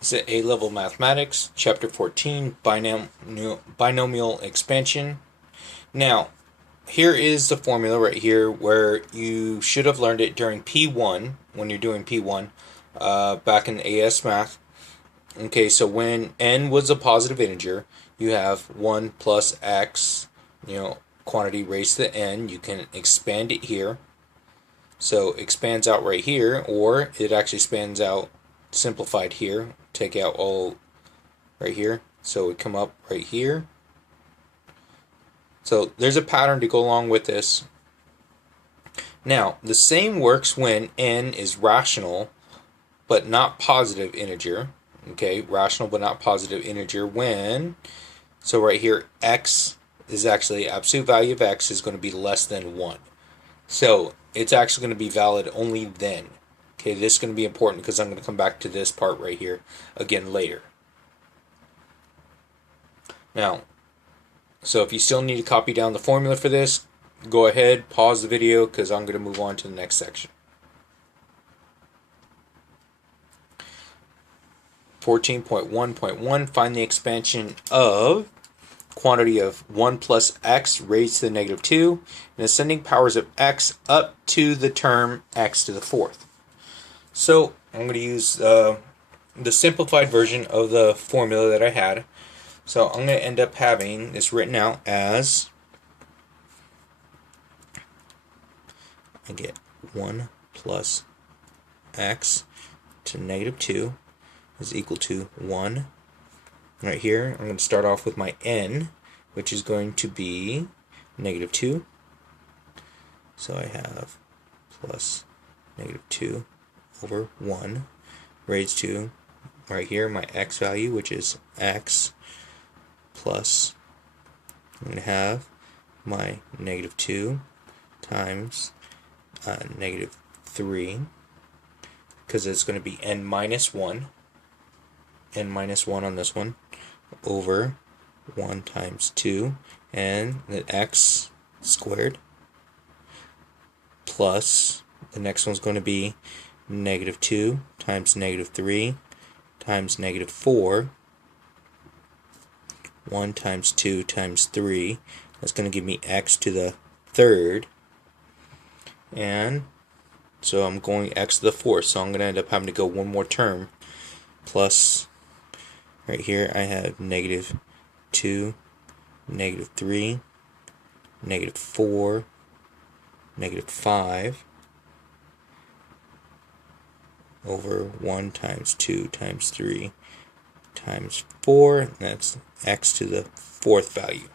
It's A-level mathematics, chapter 14, binomial expansion. Now, here is the formula right here where you should have learned it during P1 when you're doing P1 back in AS Math. Okay, so when n was a positive integer, you have 1 plus x, quantity raised to the n. You can expand it here. So it expands out right here, or it actually expands out simplified here. Take out all right here. So it come up right here. So there's a pattern to go along with this. Now, the same works when n is rational but not positive integer. Okay, rational but not positive integer when, so right here, x is actually, absolute value of x is going to be less than 1. So it's actually going to be valid only then. Okay, this is going to be important because I'm going to come back to this part right here again later. Now, so if you still need to copy down the formula for this, go ahead, pause the video because I'm going to move on to the next section. 14.1.1, find the expansion of quantity of 1 plus x raised to the negative 2 and ascending powers of x up to the term x to the fourth. So I'm going to use the simplified version of the formula that I had. So I'm going to end up having this written out as, I get 1 plus x to negative 2 is equal to 1. Right here, I'm going to start off with my n, which is going to be negative 2. So I have plus negative 2 over 1 raised to, right here, my x value, which is x plus, I'm going to have my negative 2 times negative 3, because it's going to be n minus 1 on this one, over 1 times 2, and the x squared, plus the next one's going to be negative 2 times negative 3 times negative 4, 1 times 2 times 3, that's going to give me x to the third, and so I'm going x to the fourth, so I'm going to end up having to go one more term, plus right here I have negative 2, negative 3, negative 4, negative 5, over 1 times 2 times 3 times 4, and that's x to the fourth value.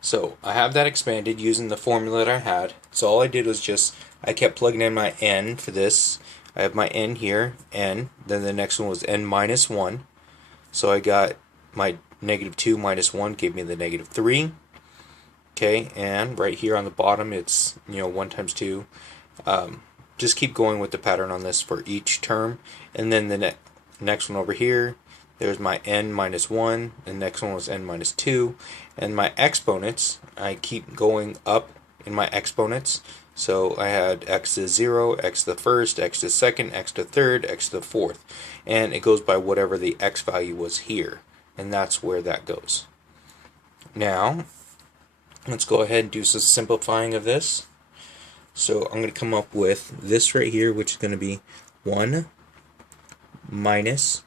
So I have that expanded using the formula that I had. So all I did was I kept plugging in my n for this. I have my n here, n, then the next one was n minus 1. So I got my negative 2 minus 1 gave me the negative 3. Okay, and right here on the bottom it's 1 times 2. Just keep going with the pattern on this for each term. And then the next one over here, there's my n minus 1, the next one was n minus 2, and my exponents, I keep going up in my exponents. So I had x to 0, x to the first, x to the second, x to the third, x to the fourth. And it goes by whatever the x value was here. And that's where that goes. Now, let's go ahead and do some simplifying of this. So I'm going to come up with this right here, which is going to be 1 minus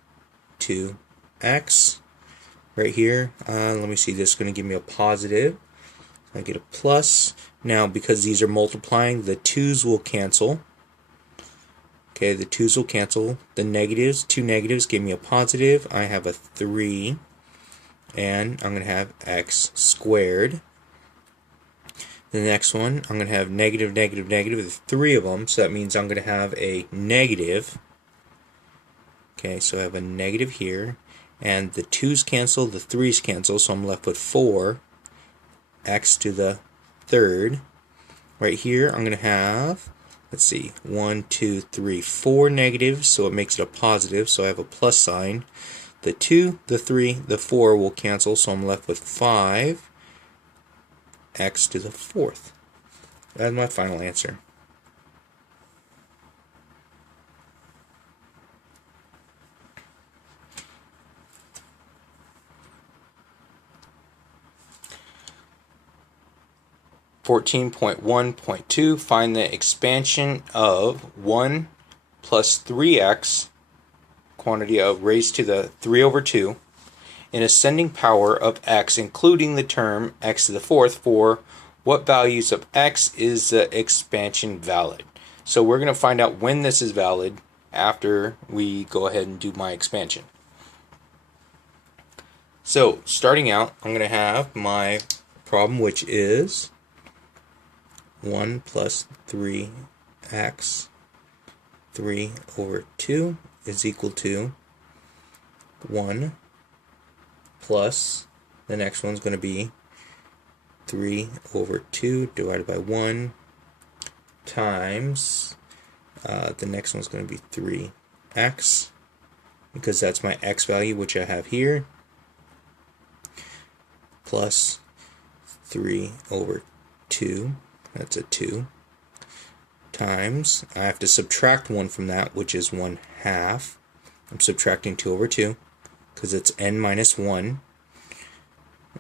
2x. Right here, let me see, this is going to give me a positive. I get a plus. Now, because these are multiplying, the 2's will cancel. Okay, the 2's will cancel. The negatives, 2 negatives give me a positive. I have a 3. And I'm going to have x squared. The next one, I'm going to have negative, negative, negative. There's 3 of them, so that means I'm going to have a negative. Okay, so I have a negative here. And the 2's cancel, the 3's cancel, so I'm left with 4. X to the third. Right here, I'm going to have, let's see, 1, 2, 3, 4 negatives, so it makes it a positive, so I have a plus sign. The 2, the 3, the 4 will cancel, so I'm left with 5 x to the fourth. That's my final answer. 14.1.2, find the expansion of 1 plus 3x, quantity of raised to the 3 over 2, in ascending power of x, including the term x to the fourth, for what values of x is the expansion valid. So we're going to find out when this is valid after we go ahead and do my expansion. So starting out, I'm going to have my problem, which is 1 plus 3x 3 over 2 is equal to 1 plus, the next one's going to be 3 over 2 divided by 1 times, the next one's going to be 3x, because that's my x value, which I have here, plus 3 over 2, that's a 2, times, I have to subtract 1 from that, which is 1/2. I'm subtracting 2 over 2, because it's n minus 1,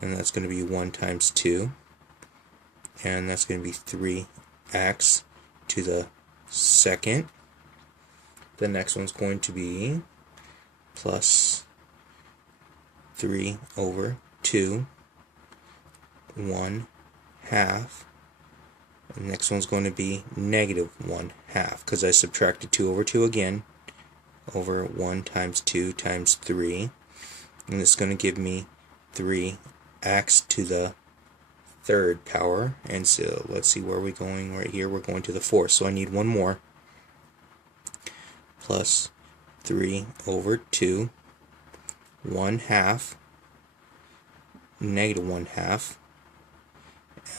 and that's going to be 1 times 2, and that's going to be 3x to the second. The next one's going to be plus 3 over 2, 1/2. The next one's going to be negative 1/2, because I subtracted 2 over 2 again, over 1 times 2 times 3, and this is going to give me 3x to the third power. And so let's see, where are we going? Right here, we're going to the fourth, so I need one more, plus 3 over 2, 1/2, negative 1/2,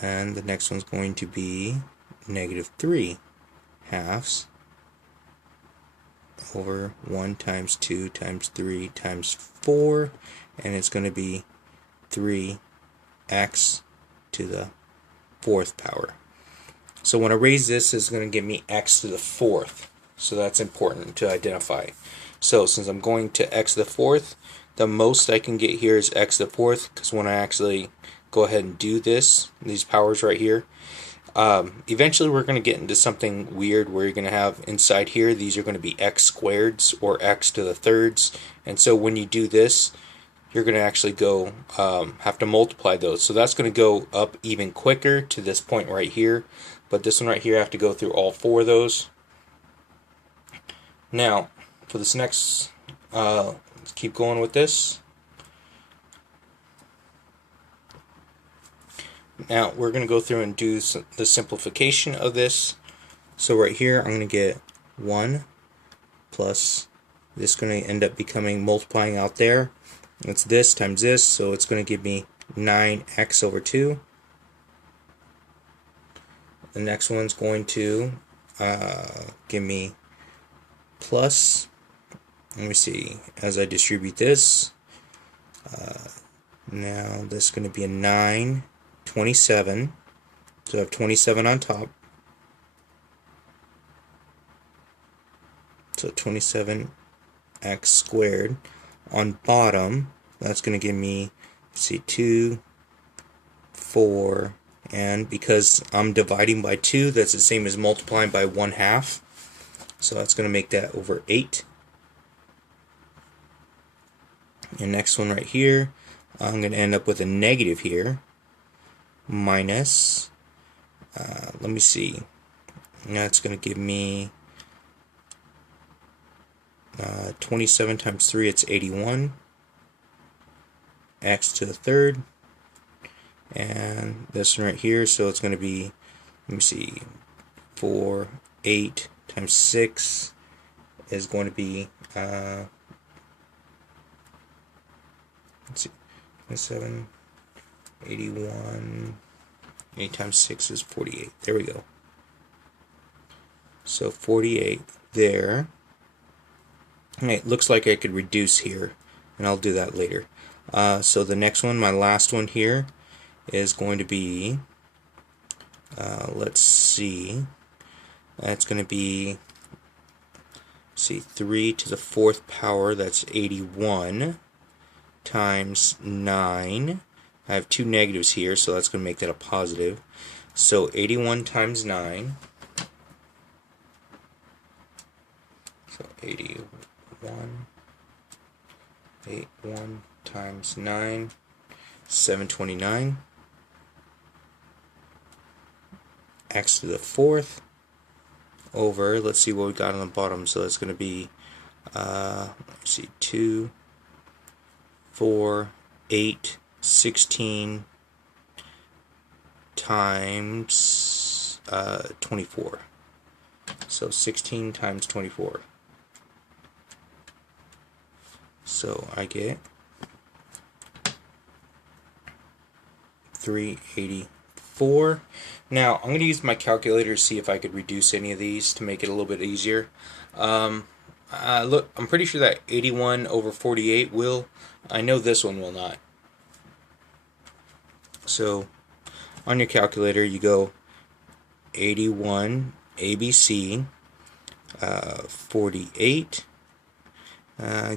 and the next one's going to be negative 3/2 over 1 times 2 times 3 times 4, and it's going to be 3x to the fourth power. So when I raise this, it's going to give me x to the fourth. So that's important to identify. So since I'm going to x to the fourth, the most I can get here is x to the fourth, because when I actually go ahead and do this, these powers right here, eventually we're going to get into something weird where you're going to have inside here, these are going to be x squareds or x to the thirds, and so when you do this, you're going to actually go have to multiply those. So that's going to go up even quicker to this point right here, but this one right here I have to go through all 4 of those. Now for this next, let's keep going with this. Now we're going to go through and do the simplification of this. So right here I'm going to get 1 plus, this is going to end up becoming, multiplying out there, it's this times this, so it's going to give me 9x over 2. The next one's going to give me plus, let me see, as I distribute this, now this is going to be a 9, 27, so I have 27 on top, so 27x squared. On bottom, that's going to give me, let's see, 2, 4, and because I'm dividing by 2, that's the same as multiplying by 1/2, so that's going to make that over 8. And next one right here, I'm going to end up with a negative here, minus, let me see, that's going to give me 27 times 3, it's 81, x to the third, and this one right here, so it's going to be, let me see, 8 times 6 is going to be, let's see, 27, 81, 8 times 6 is 48, there we go, so 48 there. It looks like I could reduce here, and I'll do that later. So the next one, my last one here, is going to be, let's see, that's going to be, let's see, 3 to the fourth power, that's 81, times 9. I have 2 negatives here, so that's going to make that a positive. So 81 times 9. So 81 times 9, 729. X to the fourth over, let's see what we got on the bottom. So it's going to be, let's see, 2, 4, 8, 16 times 24. So 16 times 24. So I get 384. Now I'm going to use my calculator to see if I could reduce any of these to make it a little bit easier. Look, I'm pretty sure that 81 over 48 will. I know this one will not. So on your calculator you go 81 ABC 48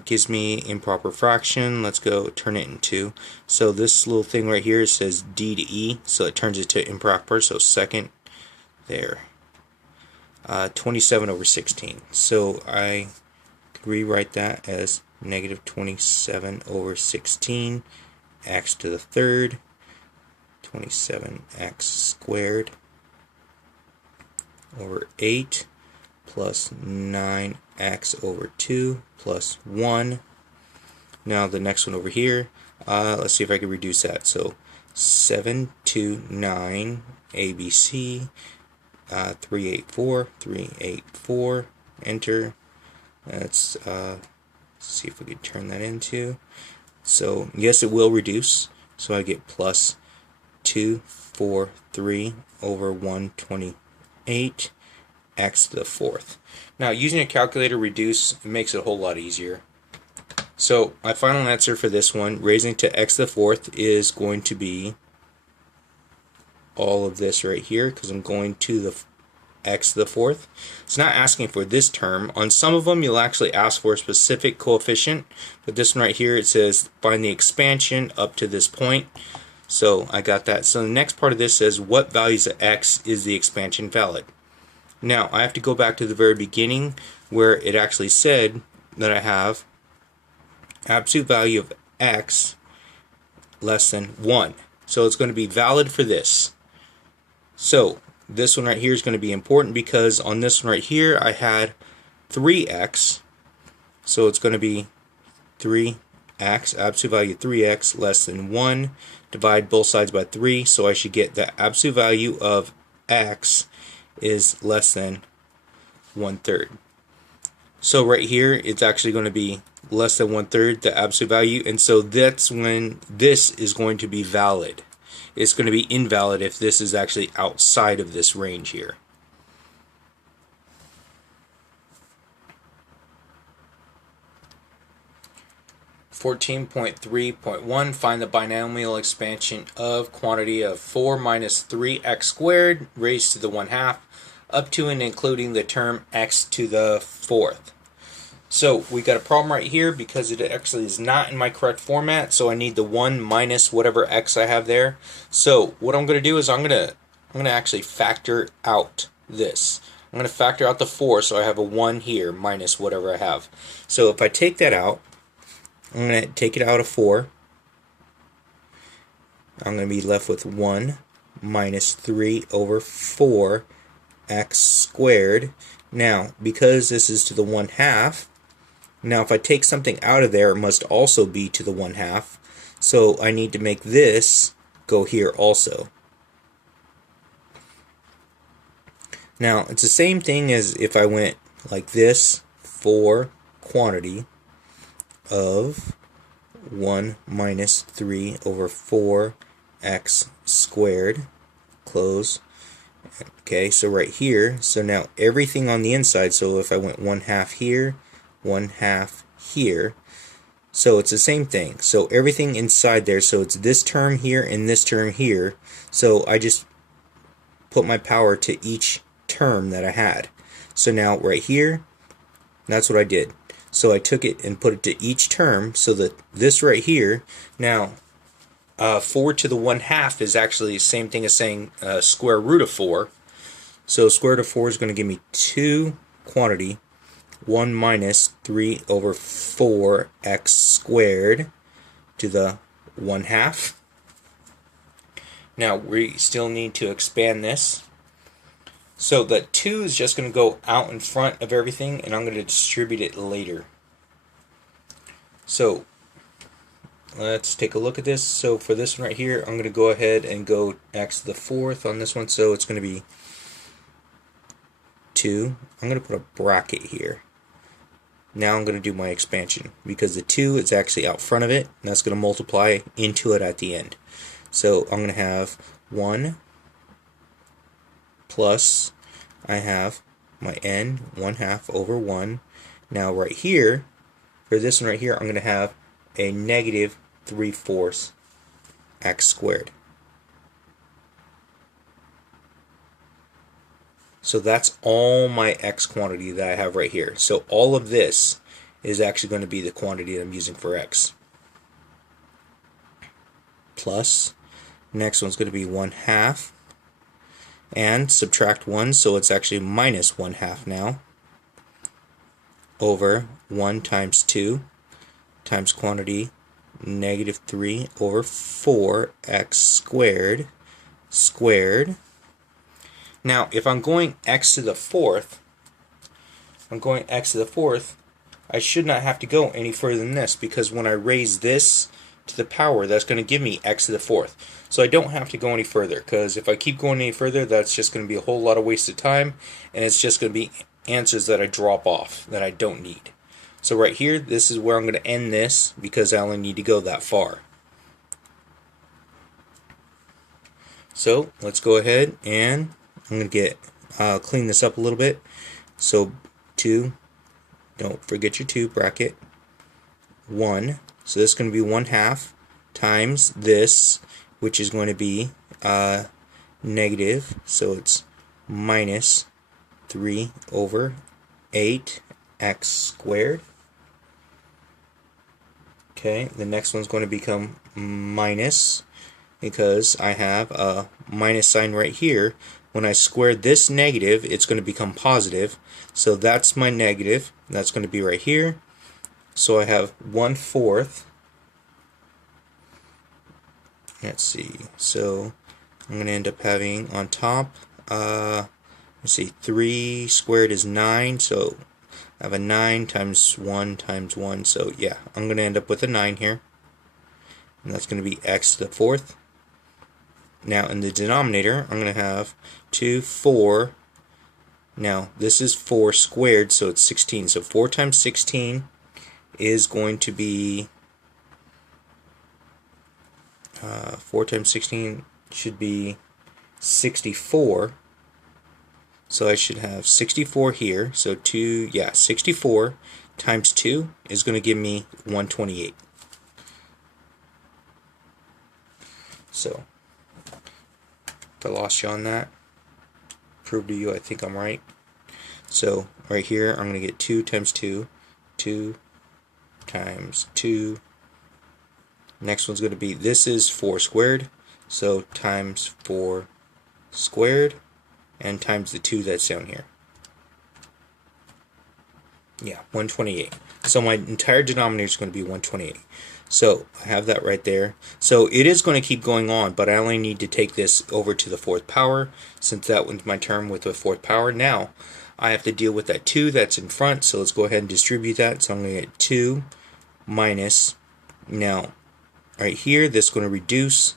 gives me improper fraction. Let's go turn it into, so this little thing right here says D to E, so it turns it to improper, so second there. 27 over 16, so I could rewrite that as negative 27 over 16 x to the third, 27x squared over 8 plus 9x over 2 plus 1. Now the next one over here, let's see if I can reduce that. So 729 ABC 384, enter. Let's see if we can turn that into, so yes, it will reduce, so I get plus 243 over 128 x to the fourth. Now using a calculator reduce makes it a whole lot easier. So my final answer for this one, raising to x to the fourth, is going to be all of this right here, because I'm going to the x to the fourth. It's not asking for this term. On some of them you'll actually ask for a specific coefficient, but this one right here, it says find the expansion up to this point. So I got that. So the next part of this says what values of x is the expansion valid. Now I have to go back to the very beginning where it actually said that I have absolute value of x less than 1. So it's going to be valid for this. So this one right here is going to be important because on this one right here I had 3x. So it's going to be 3x, absolute value 3x less than 1. Divide both sides by 3, so I should get the absolute value of x is less than 1/3. So right here it's actually going to be less than 1/3 the absolute value, and so that's when this is going to be valid. It's going to be invalid if this is actually outside of this range here. (14.3.1) Find the binomial expansion of quantity of 4 minus 3x squared raised to the 1/2 up to and including the term x to the fourth. So we got a problem right here because it actually is not in my correct format, so I need the 1 minus whatever x I have there. So what I'm going to do is I'm going to actually factor out this. I'm going to factor out the 4, so I have a 1 here minus whatever I have. So if I take that out, I'm going to take it out of 4. I'm going to be left with 1 minus 3 over 4 x squared. Now, because this is to the 1/2, now if I take something out of there, it must also be to the 1/2. So I need to make this go here also. Now, it's the same thing as if I went like this for quantity of 1 minus 3 over 4x squared, close. Okay, so right here, so now everything on the inside, so if I went 1/2 here, 1/2 here, so it's the same thing. So everything inside there, so it's this term here and this term here, so I just put my power to each term that I had. So now right here, that's what I did. So I took it and put it to each term, so that this right here, now 4 to the 1/2 is actually the same thing as saying square root of 4. So square root of 4 is going to give me 2 quantity 1 minus 3 over 4x squared to the 1/2. Now we still need to expand this. So the 2 is just going to go out in front of everything, and I'm going to distribute it later. So let's take a look at this. So for this one right here, I'm going to go ahead and go x to the 4th on this one. So it's going to be 2. I'm going to put a bracket here. Now I'm going to do my expansion because the 2 is actually out front of it, and that's going to multiply into it at the end. So I'm going to have 1 plus, I have my n 1/2 over 1. Now right here, for this one right here, I'm going to have a negative 3/4 x squared. So that's all my x quantity that I have right here. So all of this is actually going to be the quantity that I'm using for x. Plus, next one's going to be 1/2. And subtract 1, so it's actually minus 1/2 now. Over 1 times 2 times quantity negative 3 over 4x squared squared. Now, if I'm going x to the 4th, I should not have to go any further than this, because when I raise this to the power, that's going to give me x to the 4th. So I don't have to go any further, because if I keep going any further, that's just going to be a whole lot of wasted time, and it's just going to be answers that I drop off that I don't need. So right here, this is where I'm going to end this, because I only need to go that far. So let's go ahead and I'm going to get clean this up a little bit. So 2, don't forget your 2 bracket, 1. So this is going to be 1/2 times this, which is going to be negative. So it's minus 3 over 8x squared. Okay, the next one's going to become minus, because I have a minus sign right here. When I square this negative, it's going to become positive. So that's my negative. That's going to be right here. So I have 1/4. Let's see. So I'm going to end up having on top, let's see, 3 squared is 9. So I have a 9 times 1 times 1. So yeah, I'm going to end up with a 9 here. And that's going to be x to the 4th. Now in the denominator, I'm going to have 2, 4. Now this is 4 squared, so it's 16. So 4 times 16 is going to be 4 times 16 should be 64. So I should have 64 here. So 64 times 2 is going to give me 128. So if I lost you on that, prove to you I think I'm right. So right here, I'm going to get 2 times 2, 2 times 2. Next one's going to be, this is 4 squared, so times 4 squared, and times the 2 that's down here. Yeah, 128. So my entire denominator is going to be 128. So I have that right there. So it is going to keep going on, but I only need to take this over to the 4th power, since that was my term with the 4th power. Now I have to deal with that 2 that's in front, so let's go ahead and distribute that. So I'm going to get 2 minus, now right here, this is going to reduce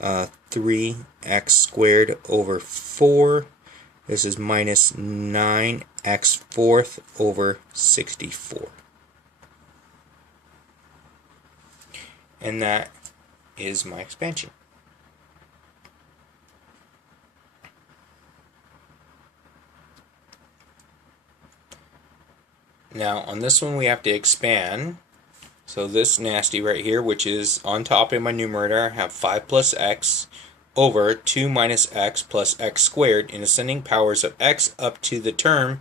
3x squared over 4. This is minus 9x fourth over 64. And that is my expansion. Now on this one we have to expand. So this nasty right here, which is on top in my numerator, I have 5 plus x over 2 minus x plus x squared in ascending powers of x up to the term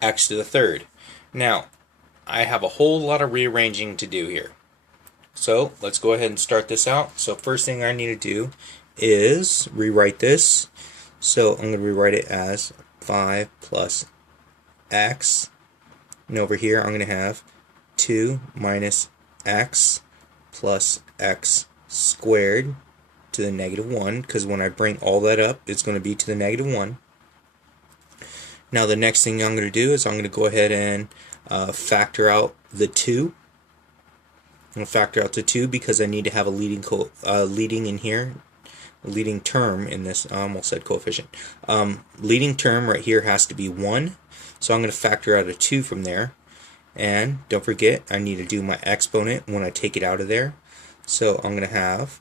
x to the 3rd. Now I have a whole lot of rearranging to do here. So let's go ahead and start this out. So first thing I need to do is rewrite this. So I'm going to rewrite it as 5 plus x, and over here I'm going to have 2 minus x plus x squared to the negative 1, because when I bring all that up, it's going to be to the negative 1. Now the next thing I'm going to do is I'm going to go ahead and factor out the 2. I'm going to factor out the 2 because I need to have a leading in here, a leading term in this. I almost said coefficient. Leading term right here has to be 1, so I'm going to factor out a 2 from there. And don't forget, I need to do my exponent when I take it out of there. So I'm going to have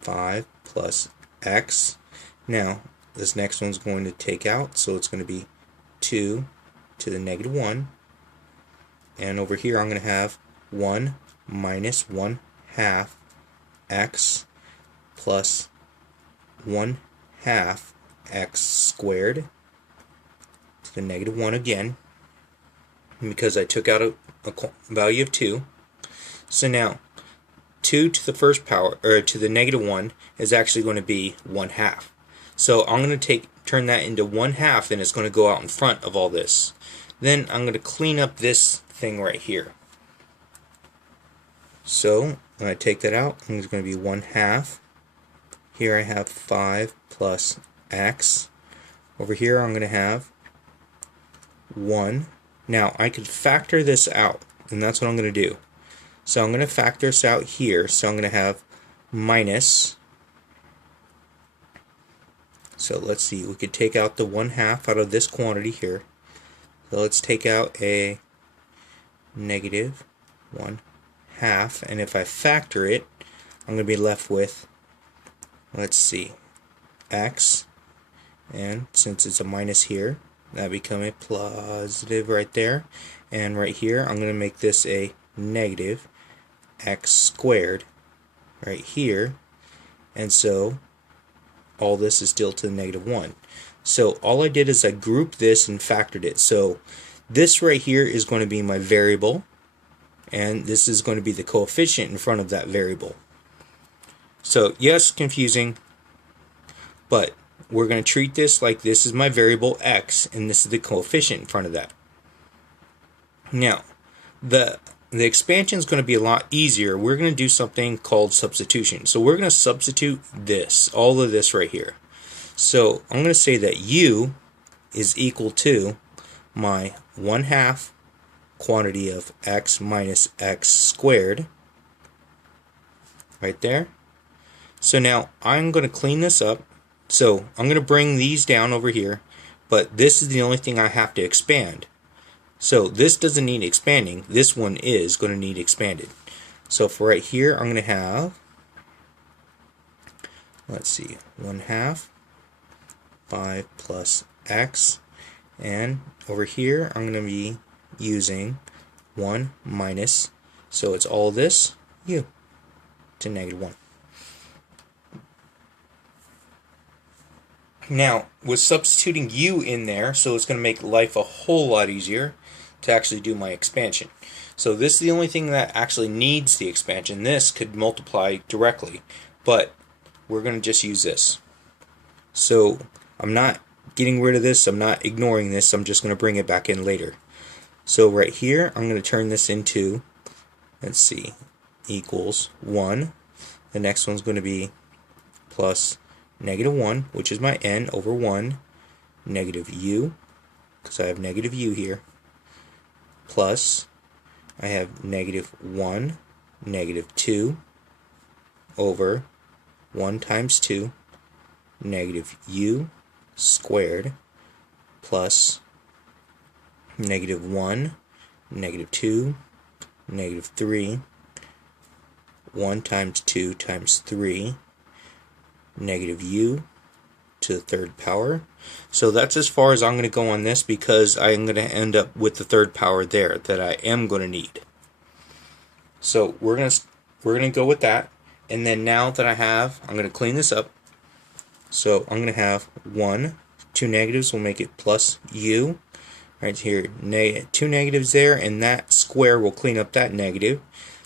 5 plus x. Now this next one's going to take out, so it's going to be 2 to the negative 1. And over here I'm going to have 1 minus 1 half x plus 1 half x squared to the negative 1 again, because I took out a value of 2. So now 2 to the first power, or to the negative 1, is actually going to be 1 half. So I'm going to turn that into 1 half, and it's going to go out in front of all this. Then I'm going to clean up this thing right here. So when I take that out, it's going to be 1 half. Here I have 5 plus x. Over here I'm going to have 1. Now I could factor this out, and that's what I'm going to do. So I'm going to factor this out here. So I'm going to have minus. So let's see, we could take out the 1 half out of this quantity here. So let's take out a negative 1 half, and if I factor it, I'm going to be left with, let's see, x, and since it's a minus here, that become a positive right there, and right here I'm going to make this a negative x squared right here, and so all this is still to the negative 1. So all I did is I grouped this and factored it. So this right here is going to be my variable, and this is going to be the coefficient in front of that variable. So yes, confusing, but we're going to treat this like this is my variable x, and this is the coefficient in front of that. Now, the expansion is going to be a lot easier. We're going to do something called substitution. So we're going to substitute this, all of this right here. So I'm going to say that u is equal to my 1 half quantity of x minus x squared right there. So now I'm going to clean this up. So I'm going to bring these down over here, but this is the only thing I have to expand. So this doesn't need expanding. This one is going to need expanded. So for right here, I'm going to have, let's see, 1 half 5 plus x, and over here I'm going to be using 1 minus, so it's all this u to negative 1. Now with substituting u in there, so it's going to make life a whole lot easier to actually do my expansion. So this is the only thing that actually needs the expansion. This could multiply directly, but we're going to just use this. So I'm not getting rid of this, I'm not ignoring this, I'm just going to bring it back in later. So right here I'm going to turn this into, let's see, equals 1. The next one's going to be plus negative 1, which is my n, over 1, negative u, because I have negative u here, plus I have negative 1, negative 2, over 1 times 2, negative u squared, plus negative 1, negative 2, negative 3, 1 times 2 times 3, negative u to the third power. So that's as far as I'm going to go on this, because I'm going to end up with the third power there that I am going to need. So we're going to go with that, and then now that I'm going to clean this up. So I'm going to have 1, 2 negatives will make it plus u. Right here, 2 negatives there, and that square will clean up that negative.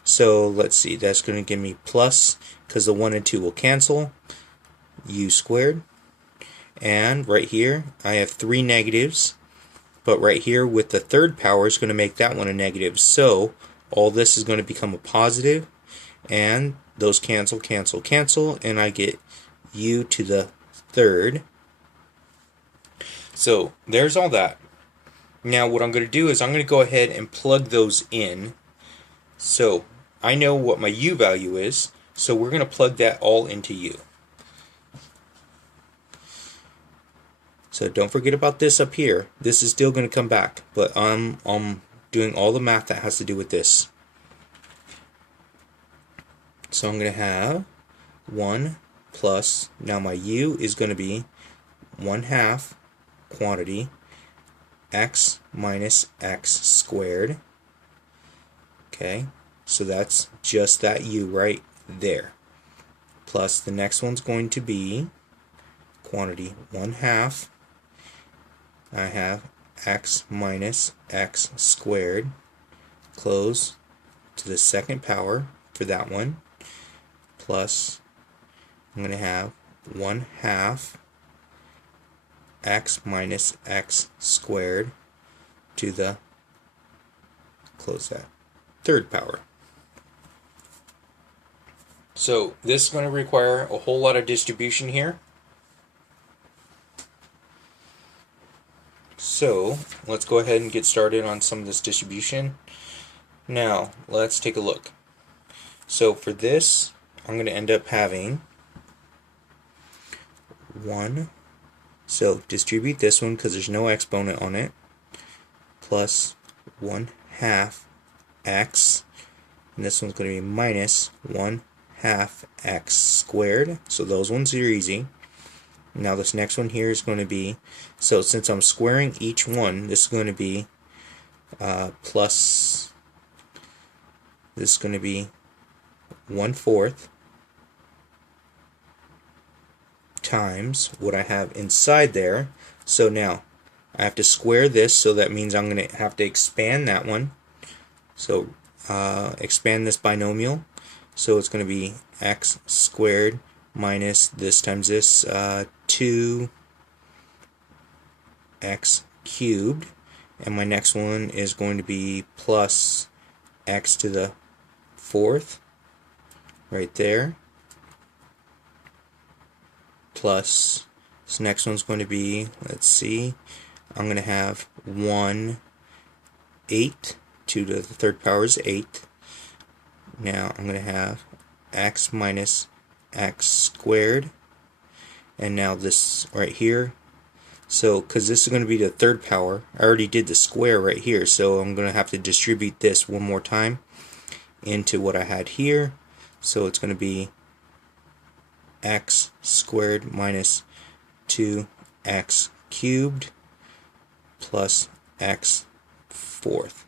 So let's see, that's going to give me plus, because the 1 and 2 will cancel, u squared. And right here I have 3 negatives, but right here with the third power is going to make that one a negative. So all this is going to become a positive, and those cancel, cancel, cancel, and I get u to the third. So there's all that. Now what I'm going to do is I'm going to go ahead and plug those in. So I know what my u value is, so we're going to plug that all into u. So don't forget about this up here. This is still going to come back, but I'm doing all the math that has to do with this. So I'm going to have 1 plus, now my u is going to be 1/2 quantity x minus x squared. Okay, so that's just that u right there. Plus the next one's going to be quantity 1/2. I have x minus x squared, close to the second power for that one, plus I'm going to have 1/2 x minus x squared to the, close that, third power. So this is going to require a whole lot of distribution here. So let's go ahead and get started on some of this distribution. Now let's take a look. So for this, I'm going to end up having 1, so distribute this one because there's no exponent on it, plus 1/2 x, and this one's going to be minus 1/2 x squared. So those ones are easy. Now this next one here is going to be, so since I'm squaring each one, this is going to be plus, this is going to be 1/4 times what I have inside there. So now I have to square this, so that means I'm going to have to expand that one. So expand this binomial, so it's going to be x squared minus this times this, 2x cubed, and my next one is going to be plus x to the 4th right there, plus this next one's going to be, let's see, I'm going to have 1/8, 2 to the third power is 8. Now I'm going to have x minus x squared, and now this right here, so because this is going to be the third power, I already did the square right here, so I'm going to have to distribute this one more time into what I had here. So it's going to be x squared minus 2x cubed plus x 4th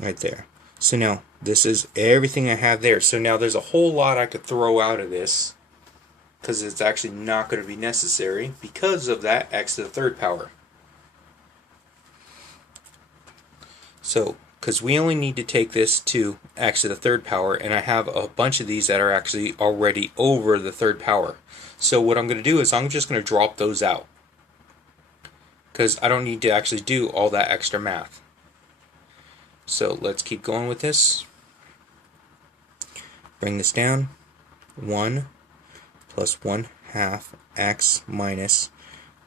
right there. So now this is everything I have there. So now there's a whole lot I could throw out of this because it's actually not going to be necessary because of that x to the third power. So because we only need to take this to x to the third power, and I have a bunch of these that are actually already over the third power. So what I'm going to do is I'm just going to drop those out because I don't need to actually do all that extra math. So let's keep going with this. Bring this down. 1 plus 1/2 x minus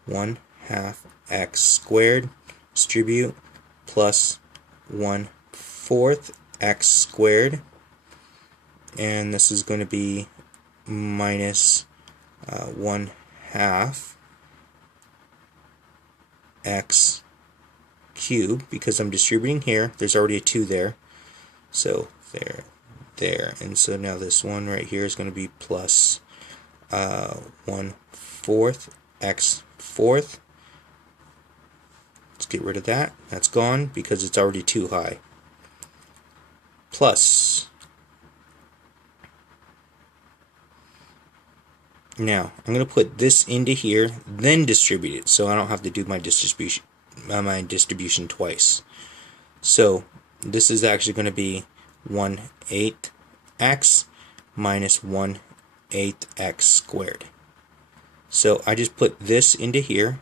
1/2 x squared, distribute, plus 1/4 x squared, and this is going to be minus 1/2 x cubed, because I'm distributing here, there's already a 2 there, so there, and so now this one right here is going to be plus 1/4 x 4th. Let's get rid of that. That's gone because it's already too high. Plus, now I'm going to put this into here, then distribute it, so I don't have to do my distribution twice. So this is actually going to be 1/8 x minus 1/8 x squared. So I just put this into here,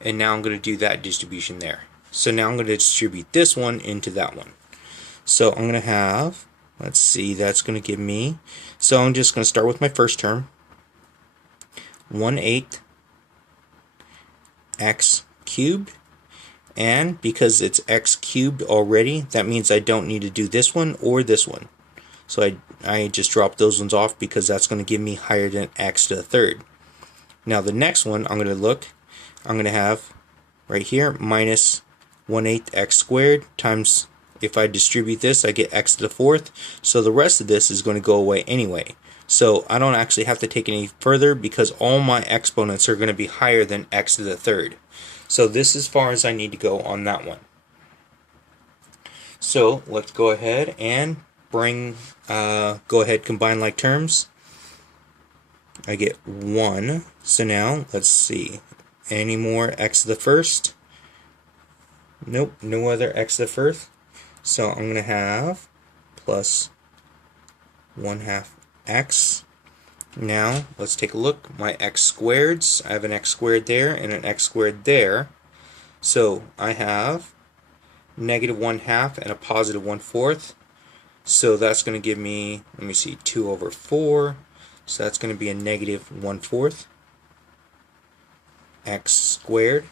and now I'm going to do that distribution there. So now I'm going to distribute this one into that one. So I'm going to have, let's see, that's going to give me, so I'm just going to start with my first term, 1/8 x cubed, and because it's x cubed already, that means I don't need to do this one or this one. So I just drop those ones off because that's going to give me higher than x to the third. Now the next one I'm going to look, I'm going to have right here minus 1/8 x squared times, if I distribute this I get x to the fourth, so the rest of this is going to go away anyway. So I don't actually have to take any further because all my exponents are going to be higher than x to the third. So this is as far as I need to go on that one. So let's go ahead and combine like terms. I get 1. So now let's see, any more x to the first? Nope, no other x to the first. So I'm going to have plus 1/2 x. Now let's take a look. My x squareds, I have an x squared there and an x squared there. So I have negative 1/2 and a positive 1/4. So that's going to give me, let me see, 2/4. So that's going to be a negative 1/4 x squared.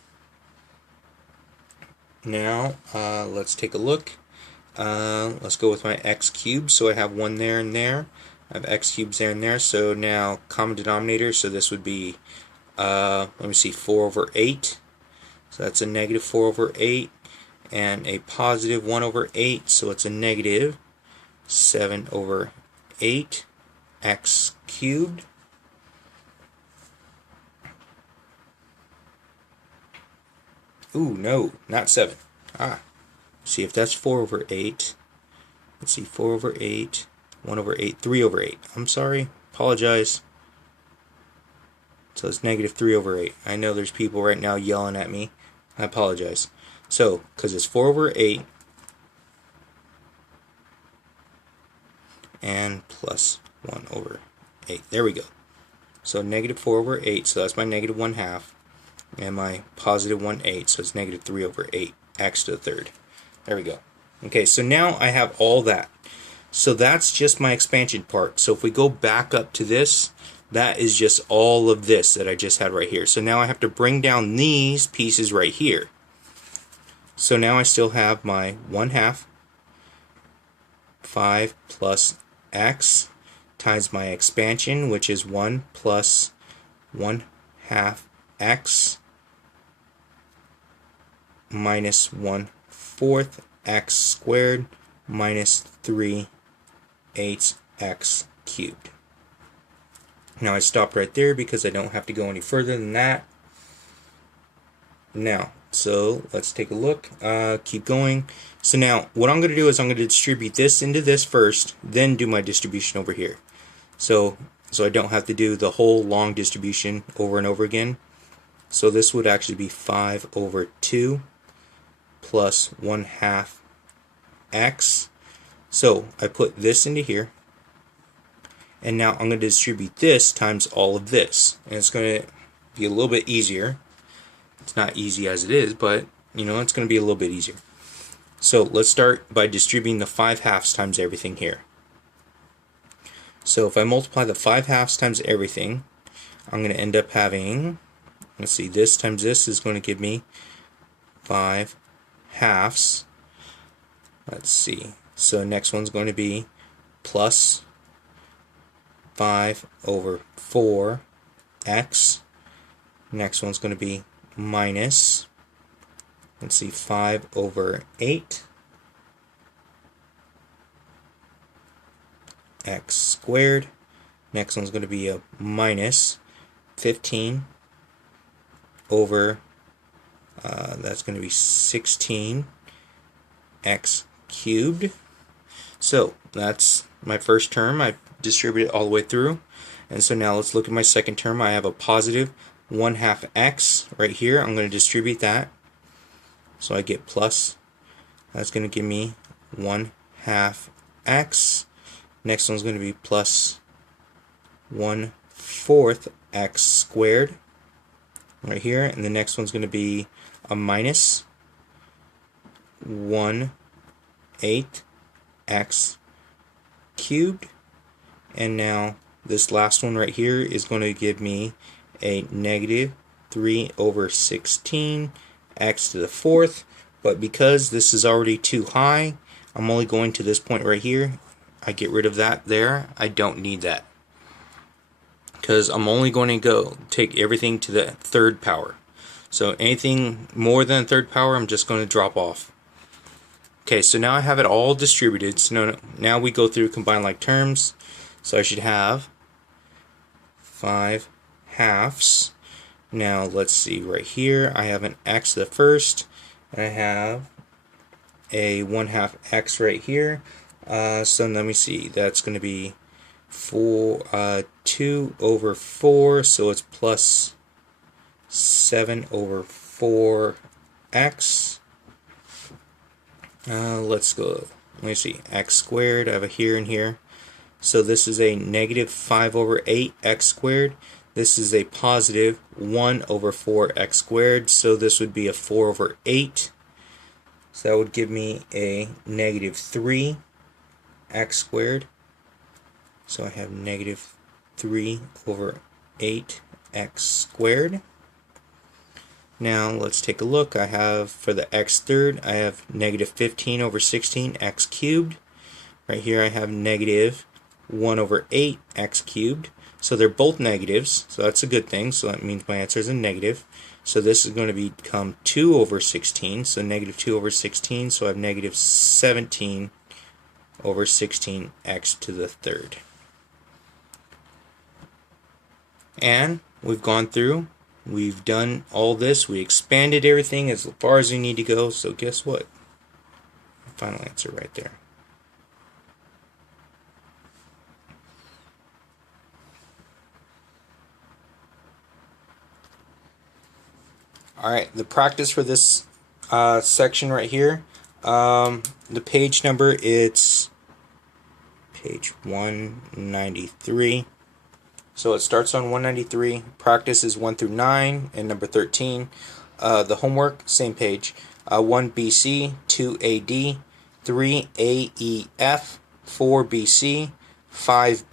Now let's take a look. Let's go with my x cubed. So I have 1 there and there. I have x cubes there and there. So now common denominator. So this would be, let me see, 4/8. So that's a negative 4/8 and a positive 1/8. So it's a negative 7/8 x cubed. Ooh, no, not 7. See if that's 4/8. Let's see, 4/8, 1/8, 3/8. I'm sorry, apologize. So it's negative 3/8. I know there's people right now yelling at me. I apologize. So, because it's 4/8 and plus 1/8. There we go. So negative 4/8, so that's my negative 1/2. And my positive 1/8, so it's negative 3/8 x to the third. There we go. Okay, so now I have all that. So that's just my expansion part. So if we go back up to this, that is just all of this that I just had right here. So now I have to bring down these pieces right here. So now I still have my 1/2 5 plus x times my expansion, which is 1 plus 1/2 x minus 1/4 x squared minus 3/8 x cubed. Now I stopped right there because I don't have to go any further than that. Now, so let's take a look. Keep going. So now what I'm going to do is I'm going to distribute this into this first, then do my distribution over here. So I don't have to do the whole long distribution over and over again. So this would actually be 5/2 plus 1/2 x. So I put this into here, and now I'm going to distribute this times all of this, and it's going to be a little bit easier. It's not easy as it is, but you know, it's going to be a little bit easier. So let's start by distributing the 5/2 times everything here. So if I multiply the 5/2 times everything, I'm going to end up having, let's see, this times this is going to give me 5/2. Let's see. So next one's going to be plus 5/4 x. Next one's going to be minus, let's see, 5/8 x squared. Next one's going to be a minus 15 over, that's going to be 16 x cubed. So that's my first term. I distribute it all the way through. And so now let's look at my second term. I have a positive 1/2 x right here. I'm going to distribute that. So I get plus That's going to give me 1/2 x. Next one's going to be plus 1/4 x squared right here, and the next one's going to be a minus 1/8 x cubed, and now this last one right here is going to give me a negative 3/16 x to the fourth. But because this is already too high, I'm only going to this point right here. I get rid of that there. I don't need that, because I'm only going to take everything to the third power. So anything more than third power, I'm just going to drop off. Okay, so now I have it all distributed. So now we go through combined like terms. So I should have 5/2. Now let's see, right here I have an x to the first, and I have a 1/2 x right here. So let me see, that's going to be 2/4, so it's plus 7/4x. Let's go, let me see, x squared, I have a here and here. So this is a negative 5/8 x squared. This is a positive 1/4 x squared, so this would be a 4/8. So that would give me a negative 3 x squared. So I have negative 3/8 x squared. Now let's take a look. I have, for the x third, I have negative 15/16 x cubed. Right here I have negative 1/8 x cubed. So they're both negatives, so that's a good thing. So that means my answer is a negative. So this is going to become 2/16, so negative 2/16, so I have negative 17/16 x to the third. And we've gone through, we've done all this, we expanded everything as far as we need to go, so guess what? Final answer right there. Alright, the practice for this section right here, the page number, it's page 193. So it starts on 193. Practice is 1 through 9 and number 13. The homework, same page. 1 BC, 2 AD, 3 AEF, 4 BC, 5 B.